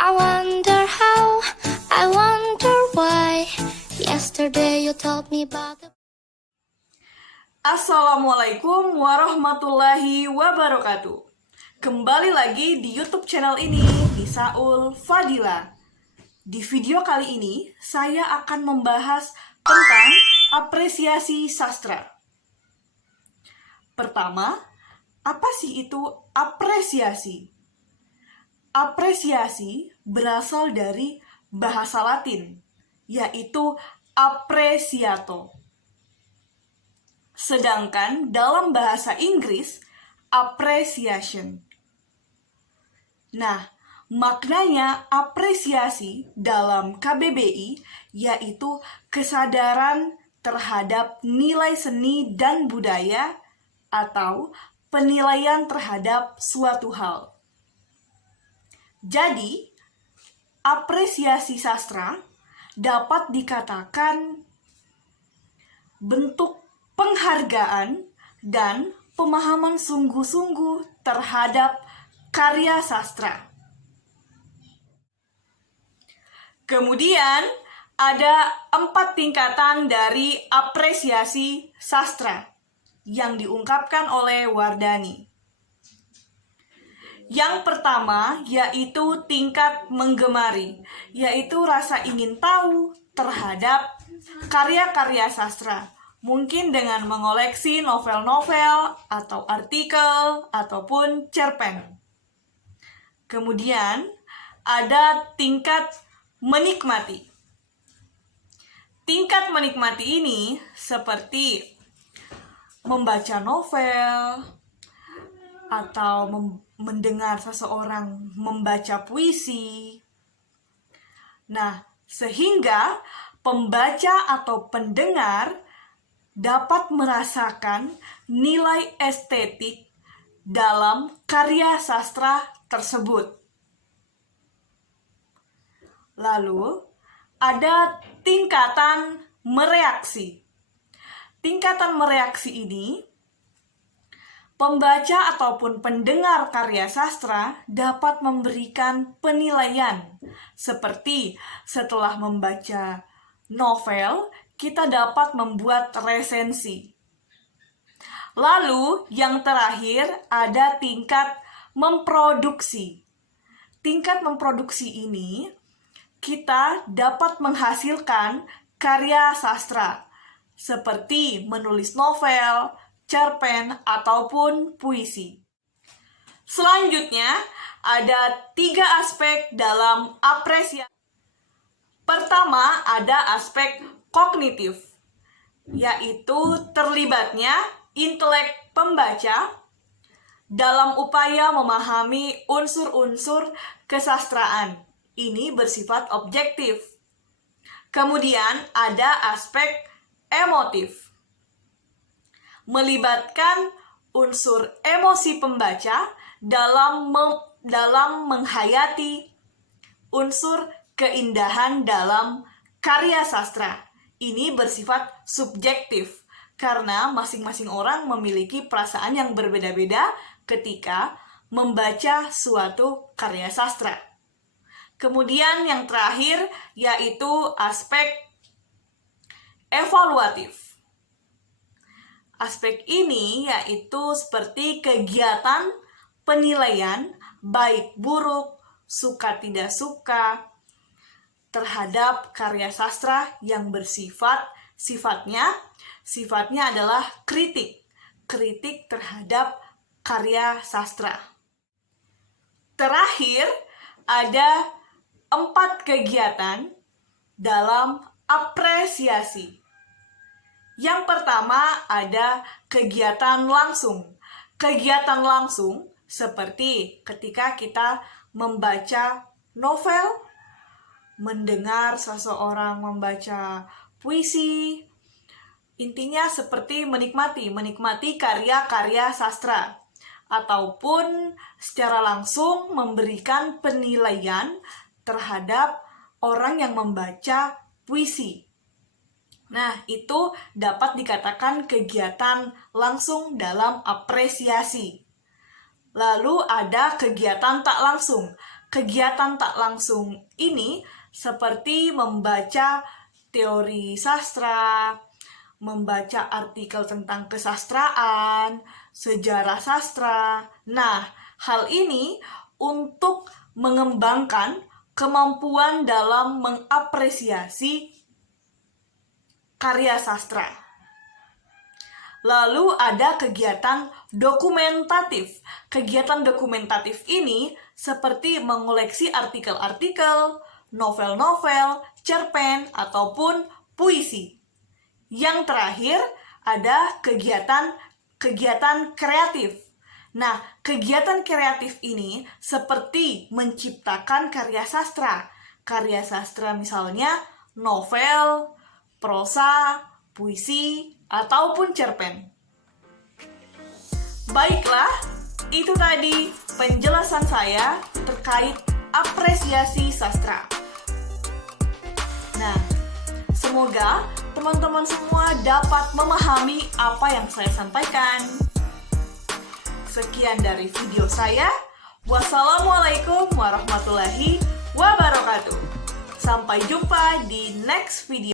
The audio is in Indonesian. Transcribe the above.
I wonder how, I wonder why. Yesterday you told me about the... Assalamualaikum warahmatullahi wabarakatuh. Kembali lagi di YouTube channel ini, Nisaul Fadila. Di video kali ini, saya akan membahas tentang apresiasi sastra. Pertama, apa sih itu apresiasi? Apresiasi berasal dari bahasa Latin, yaitu appreciato. Sedangkan dalam bahasa Inggris, appreciation. Nah, maknanya apresiasi dalam KBBI yaitu kesadaran terhadap nilai seni dan budaya atau penilaian terhadap suatu hal. Jadi, apresiasi sastra dapat dikatakan bentuk penghargaan dan pemahaman sungguh-sungguh terhadap karya sastra. Kemudian, ada 4 tingkatan dari apresiasi sastra yang diungkapkan oleh Wardani. Yang pertama yaitu tingkat menggemari, yaitu rasa ingin tahu terhadap karya-karya sastra. Mungkin dengan mengoleksi novel-novel atau artikel ataupun cerpen. Kemudian ada tingkat menikmati. Tingkat menikmati ini seperti membaca novel atau mendengar seseorang membaca puisi. Nah, sehingga pembaca atau pendengar dapat merasakan nilai estetik dalam karya sastra tersebut. Lalu, ada tingkatan mereaksi. Tingkatan mereaksi ini, pembaca ataupun pendengar karya sastra dapat memberikan penilaian. Seperti setelah membaca novel, kita dapat membuat resensi. Lalu, yang terakhir ada tingkat memproduksi. Tingkat memproduksi ini, kita dapat menghasilkan karya sastra, seperti menulis novel, cerpen, ataupun puisi. Selanjutnya, ada 3 aspek dalam apresiasi. Pertama, ada aspek kognitif, yaitu terlibatnya intelek pembaca dalam upaya memahami unsur-unsur kesastraan. Ini bersifat objektif. Kemudian ada aspek emotif, melibatkan unsur emosi pembaca dalam menghayati unsur keindahan dalam karya sastra. Ini bersifat subjektif karena masing-masing orang memiliki perasaan yang berbeda-beda ketika membaca suatu karya sastra. Kemudian yang terakhir yaitu aspek evaluatif. Aspek ini yaitu seperti kegiatan penilaian baik buruk, suka tidak suka terhadap karya sastra yang sifatnya adalah kritik terhadap karya sastra. Terakhir, ada 4 kegiatan dalam apresiasi. Yang pertama ada kegiatan langsung. Kegiatan langsung seperti ketika kita membaca novel, mendengar seseorang membaca puisi. Intinya seperti menikmati karya-karya sastra. Ataupun secara langsung memberikan penilaian terhadap orang yang membaca puisi. Nah, itu dapat dikatakan kegiatan langsung dalam apresiasi. Lalu ada kegiatan tak langsung. kegiatan tak langsung ini seperti membaca teori sastra, membaca artikel tentang kesastraan, sejarah sastra. Nah, hal ini untuk mengembangkan kemampuan dalam mengapresiasi karya sastra. Lalu ada kegiatan dokumentatif. Kegiatan dokumentatif ini seperti mengoleksi artikel-artikel, novel-novel, cerpen, ataupun puisi. Yang terakhir ada kegiatan kreatif. Nah, kegiatan kreatif ini seperti menciptakan karya sastra. Karya sastra misalnya novel, prosa, puisi, ataupun cerpen. Baiklah, itu tadi penjelasan saya terkait apresiasi sastra. Nah, semoga teman-teman semua dapat memahami apa yang saya sampaikan. Sekian dari video saya. Wassalamualaikum warahmatullahi wabarakatuh. Sampai jumpa di next video.